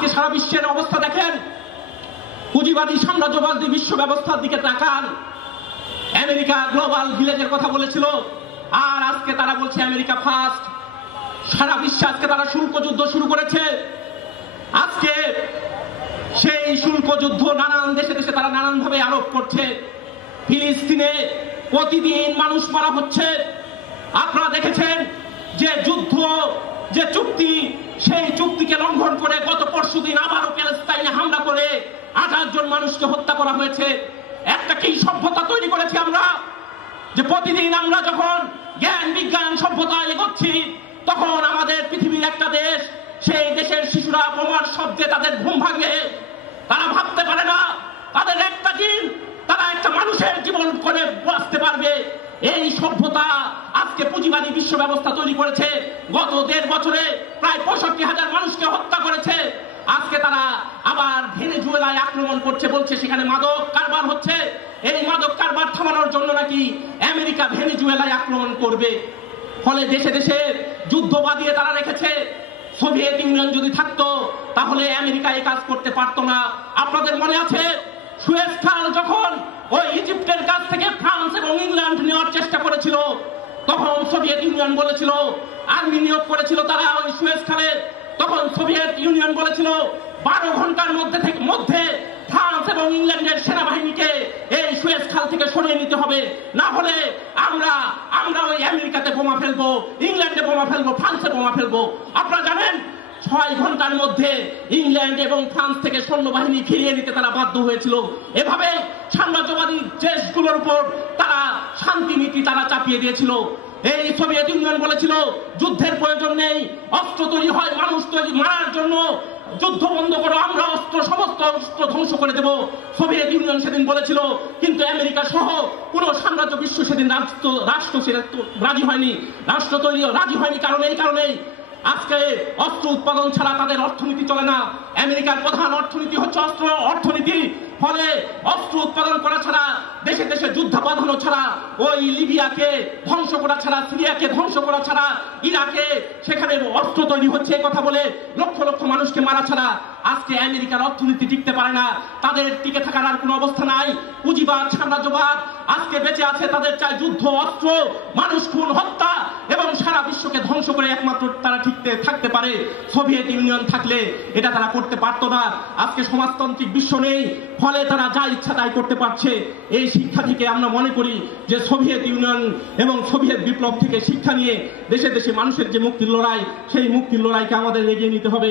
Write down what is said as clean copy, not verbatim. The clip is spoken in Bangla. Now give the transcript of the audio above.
আজকে সারা বিশ্বের অবস্থা দেখেন, পুঁজিবাদী সাম্রাজ্যবাদী বিশ্ব ব্যবস্থার দিকে তাকান। আমেরিকা গ্লোবাল ভিলেজের কথা বলেছিল, আর আজকে তারা বলছে আমেরিকা ফার্স্ট। সারা বিশ্বে আজকে তারা শুল্ক যুদ্ধ শুরু করেছে। আজকে সেই শুল্ক যুদ্ধ নানান দেশে দেশে তারা নানানভাবে আরোপ করছে। ফিলিস্তিনে প্রতিদিন মানুষ মারা হচ্ছে। আপনারা দেখেছেন যে যুদ্ধ, যে চুক্তি, সেই চুক্তিকে লঙ্ঘন করে গত পরশুদিন আবারও প্যালেস্তাইনে হামলা করে 28 জন মানুষকে হত্যা করা হয়েছে। একটা কি সভ্যতা তৈরি করেছি আমরা, যে প্রতিদিন আমরা যখন জ্ঞান বিজ্ঞান সভ্যতা এগোচ্ছি, তখন আমাদের পৃথিবীর একটা দেশ, সেই দেশের শিশুরা বোমার শব্দে তাদের ঘুম ভাঙে। তারা ভাবতে পারে না তাদের একটা দিন তারা একটা মানুষের জীবন করে বাঁচতে পারবে। এই সভ্যতা আজকে পুঁজিবাদী বিশ্ব ব্যবস্থা তৈরি করেছে। গত 1.5 বছরে প্রায় 65,000 মানুষকে হত্যা করেছে। আজকে তারা আবার ভেনেজুয়েলায় আক্রমণ করছে, বলছে সেখানে মাদক কারবার হচ্ছে। এই মাদক কারবার থামানোর জন্য নাকি আমেরিকা ভেনেজুয়েলায় আক্রমণ করবে। ফলে দেশে দেশে যুদ্ধ বাঁধিয়ে তারা রেখেছে। সোভিয়েত ইউনিয়ন যদি থাকতো তাহলে আমেরিকা এই কাজ করতে পারতো না। আপনাদের মনে আছে সুয়েজ খাল যখন ওই ইজিপ্টের কাছ থেকে ফ্রান্স এবং ইংল্যান্ড নেওয়ার চেষ্টা করেছিল, তখন সোভিয়েত ইউনিয়ন বলেছিল, আর্মি নিয়োগ করেছিল তারা ওই সুয়েজ খালে, তখন সোভিয়েত ইউনিয়ন বলেছিল 12 ঘন্টার মধ্যে ফ্রান্স এবং ইংল্যান্ডের সেনাবাহিনীকে এই সুয়েজ খাল থেকে সরিয়ে নিতে হবে, না হলে আমরা ওই আমেরিকাতে বোমা ফেলবো, ইংল্যান্ডে বোমা ফেলবো, ফ্রান্সে বোমা ফেলবো। আপনারা জানেন 6 ঘন্টার মধ্যে ইংল্যান্ড এবং ফ্রান্স থেকে সৈন্যবাহিনী ফিরিয়ে নিতে তারা বাধ্য হয়েছিল। এভাবে সাম্রাজ্যবাদী দেশগুলোর উপর তারা শান্তি নীতি তারা চাপিয়ে দিয়েছিল। এই সোভিয়েত ইউনিয়ন বলেছিল যুদ্ধের প্রয়োজন নেই, অস্ত্র তৈরি হয় মানুষ তৈরি মারার জন্য, যুদ্ধ বন্ধ করো, আমরা সমস্ত অস্ত্র ধ্বংস করে দেব। সোভিয়েত ইউনিয়ন সেদিন বলেছিল, কিন্তু আমেরিকা সহ কোন সাম্রাজ্য বিশ্ব সেদিন রাষ্ট্র রাজি হয়নি, রাষ্ট্র তৈরি রাজি হয়নি। কারণ এই কারণেই আজকে অস্ত্র উৎপাদন ছাড়া তাদের অর্থনীতি চলে না। আমেরিকার প্রধান অর্থনীতি হচ্ছে অস্ত্র অর্থনীতি। ফলে অস্ত্র উৎপাদন করা ছাড়া, দেশে দেশে যুদ্ধ বাঁধানো ছাড়া, ওই লিবিয়াকে ধ্বংস করা ছাড়া, সিরিয়াকে ধ্বংস করা ছাড়া, ইরাকে সেখানে অস্ত্র তৈরি হচ্ছে কথা বলে লক্ষ লক্ষ মানুষকে মারা ছাড়া আজকে আমেরিকার অর্থনীতি টিকতে পারে না। তাদের টিকে থাকার আর কোনো অবস্থা নাই। পুঁজিবাদ সাম্রাজ্যবাদ আজকে বেঁচে আছে, তাদের চাই যুদ্ধ, অস্ত্র, মানুষ খুন, হত্যা এবং সারা বিশ্বকে ধ্বংস করে একমাত্র তারা থাকতে পারে। সোভিয়েত ইউনিয়ন থাকলে এটা তারা করতে পারতো না। আজকে সমাজতান্ত্রিক বিশ্ব নেই, ফলে তারা যা ইচ্ছা তাই করতে পারছে। এই শিক্ষা থেকে আমরা মনে করি যে সোভিয়েত ইউনিয়ন এবং সোভিয়েত বিপ্লব থেকে শিক্ষা নিয়ে দেশে দেশে মানুষের যে মুক্তির লড়াই, সেই মুক্তির লড়াইকে আমাদের এগিয়ে নিতে হবে।